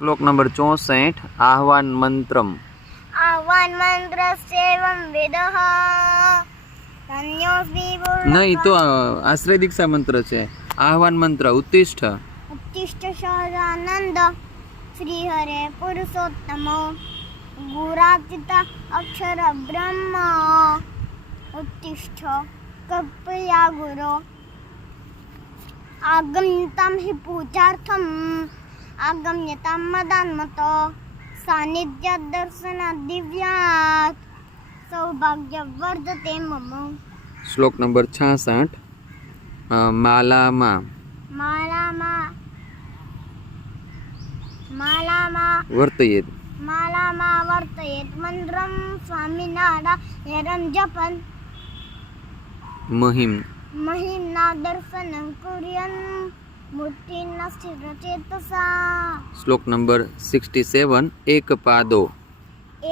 श्लोक नंबर 64 आह्वान मंत्रम। आह्वान मंत्र सेवम वेदः धन्योऽस्मि नहीं तो आश्रय दीक्षा मंत्र है। आह्वान मंत्र उत्तिष्ठ उत्तिष्ठ सहजानंद श्रीहरे पुरुषोत्तमो गुराचित अक्षर ब्रह्म उत्तिष्ठ कल्पया गुरो आगम्यतां हि पूजार्थम् आगम्यतां मदान्मतो सान्निध्य दर्शन दिव्यात् सौभाग्य वर्धते मम। श्लोक नंबर 66 मालामा मालामा वर्तयेत् मालामा वर्तयेत् मन्त्रं स्वामिनारायणं जपन् महिम्ना दर्शनं कुर्यन् मूर्तिर्न स्थिरचेतसा। श्लोक नंबर 67 एक पादो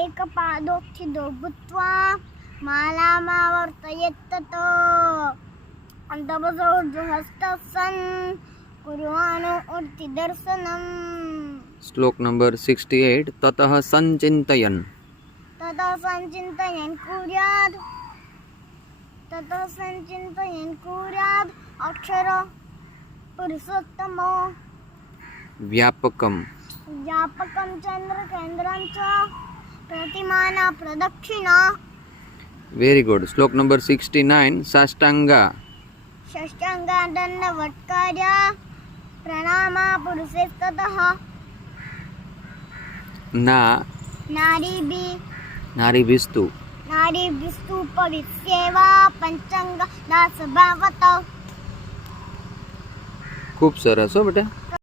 एकपादोत्थितो भूत्वा मालामा वर्तयेत् ततो अन्तर्बोधहस्तः कुर्वाणो मूर्तिदर्शनम्। श्लोक नंबर 68 ततः संचिन्तयन् कुर्यात् अक्षर पुरुषोत्तमो व्यापकं चन्द्रकेन्द्रं च प्रतिमाना प्रदक्षिणा। Very good. श्लोक नंबर 69 साष्टांगा दंडवत्कार्य प्रणामा पुरुषेस्ततः नारीभिस्तु पवित्सेवा पंचांग दास भावत। खूब सरस हो बेटा।